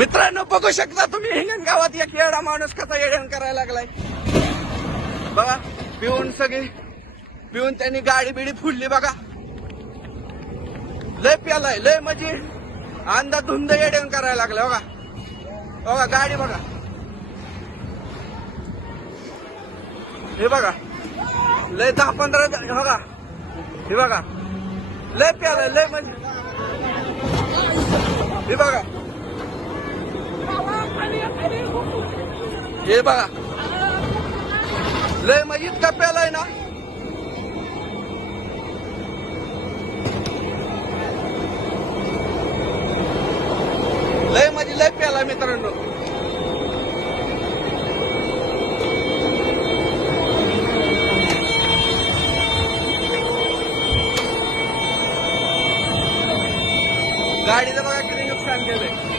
मित्रांनो बघू शकता तुम्ही हिंगण गावात एक येडा माणूस कसा येडण करायला लागलाय बघा पिऊन सगळे पिऊन त्यांनी गाडी बिडी फुडली बघा लय प्यालाय लय म्हणजे अंदा धुंद येडण करायला लागलाय बघा बघा गाडी बघा हे बघा लय दहा पंधरा बघा हे बघा लय प्यालाय लय म्हणजे हे बघा हे बघा लय मग इतका प्यालाय ना लय माझी म्हणजे लय प्याला मित्रांनो गाडीचं बघा किती नुकसान केलंय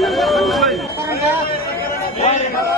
Vai, vai, vai.